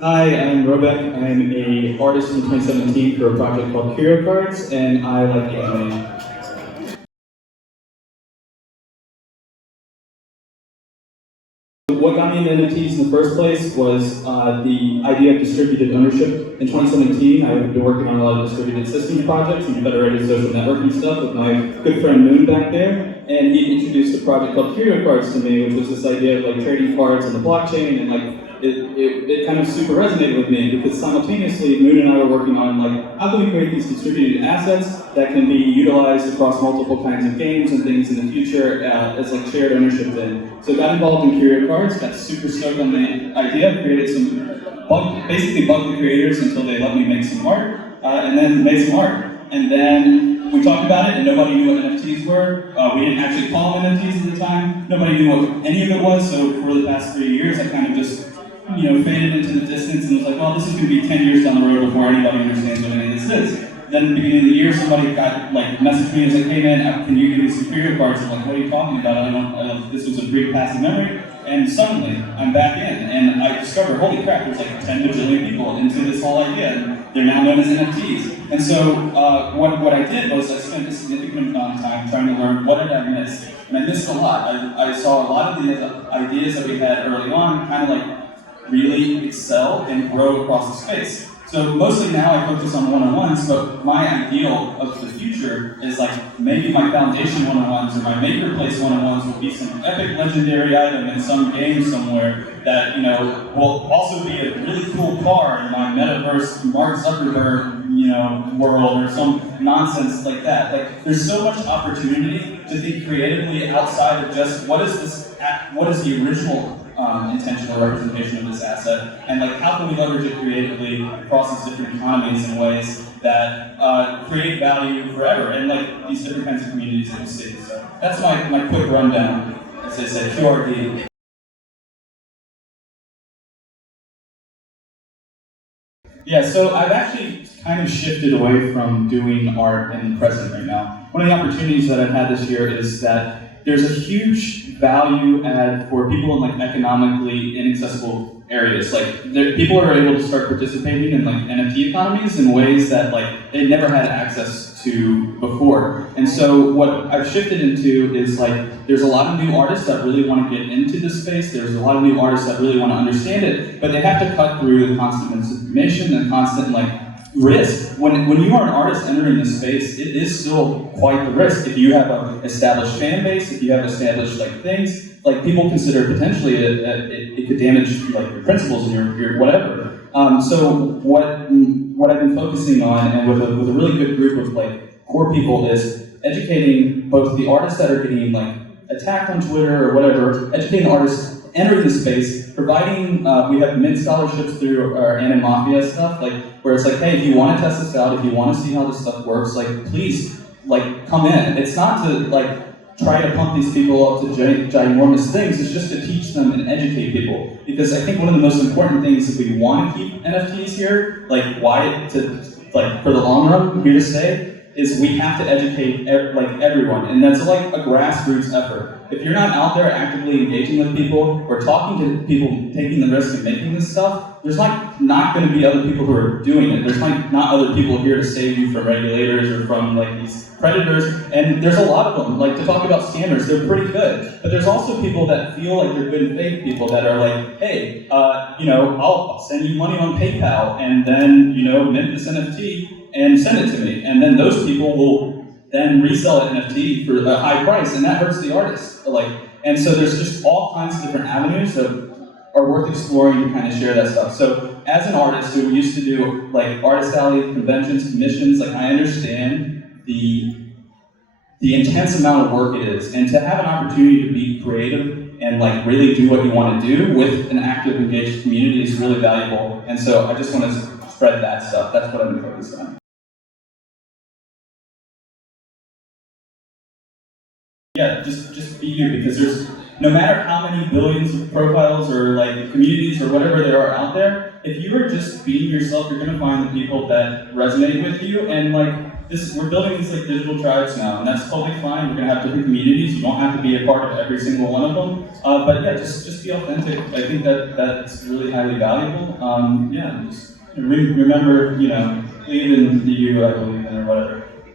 Hi, I'm Robek. I'm an artist in 2017 for a project called Curio Cards, and I like anime. What got me into NFTs in the first place was the idea of distributed ownership. In 2017, I've been working on a lot of distributed systems projects and federated social networking stuff with my good friend Moon back there, and he introduced a project called Curio Cards to me, which was this idea of like trading cards on the blockchain, and like it kind of super resonated with me because simultaneously Moon and I were working on like how can we create these distributed assets that can be utilized across multiple kinds of games and things in the future as like shared ownership thing. So got involved in Curio Cards, got super stoked on the idea, created basically bugged the creators until they let me make some art, and then made some art. And then we talked about it and nobody knew what NFTs were. We didn't actually call them NFTs at the time. Nobody knew what any of it was, so for the past 3 years I kind of just faded into the distance and was like, well, this is going to be 10 years down the road before anybody understands what any of this is. Then at the beginning of the year, somebody got messaged me and was like, hey man, can you give me some Curio Cards? I'm like, what are you talking about? I don't this was a brief passive memory. And suddenly, I'm back in, and I discovered, holy crap, there's like 10 bajillion people into this whole idea, and they're now known as NFTs. And so, what I did was I spent a significant amount of time trying to learn what did I miss. And I missed a lot. I saw a lot of the ideas that we had early on kind of really excel and grow across the space. So mostly now I focus on one-on-ones, but my ideal of the future is maybe my foundation one-on-ones or my maker place one-on-ones will be some epic legendary item in some game somewhere that will also be a really cool car in my metaverse Mark Zuckerberg world or some nonsense like that. There's so much opportunity to think creatively outside of just what is the original intentional representation of this asset, and how can we leverage it creatively across these different economies in ways that create value forever, and these different kinds of communities that we see. So that's my quick rundown, as I said, QRD. Yeah, so I've actually kind of shifted away from doing art in the present right now. One of the opportunities that I've had this year is that there's a huge value add for people in economically inaccessible areas. People are able to start participating in NFT economies in ways that they never had access to before. And so what I've shifted into is there's a lot of new artists that really want to get into this space. There's a lot of new artists that really want to understand it, but they have to cut through the constant misinformation and constant risk. When you are an artist entering this space, it is still quite the risk. If you have an established fan base, if you have established things, people consider potentially it could damage your principles and your whatever. So what I've been focusing on, and with a really good group of core people, is educating both the artists that are getting attacked on Twitter or whatever, educating the artists entering the space, providing, we have mint scholarships through our Anime Mafia stuff, where it's hey, if you want to test this out, if you want to see how this stuff works, please, come in. It's not to, try to pump these people up to ginormous things, it's just to teach them and educate people. Because I think one of the most important things, if we want to keep NFTs here, for the long run, here to stay, is we have to educate everyone, and that's a grassroots effort. If you're not out there actively engaging with people or talking to people taking the risk of making this stuff, there's not going to be other people who are doing it. There's not other people here to save you from regulators or from these predators, and there's a lot of them. To talk about scammers, they're pretty good, but there's also people that feel they're good faith people that are hey, I'll send you money on PayPal and then mint this NFT and send it to me, and then those people will then resell an NFT for a high price, and that hurts the artist. And so there's just all kinds of different avenues that are worth exploring to kind of share that stuff. So as an artist who used to do artist alley conventions, commissions, I understand the intense amount of work it is, and to have an opportunity to be creative and really do what you want to do with an active, engaged community is really valuable. And so I just want to spread that stuff. That's what I've been focused on. Yeah, just be you, because there's, no matter how many billions of profiles or communities or whatever there are out there, if you are just being yourself, you're going to find the people that resonate with you, and we're building these like digital tribes now, and that's totally fine. We're gonna have different communities. You don't have to be a part of every single one of them. But yeah, just be authentic. I think that's really highly valuable. Yeah, just remember, believe in the you I believe in, or whatever.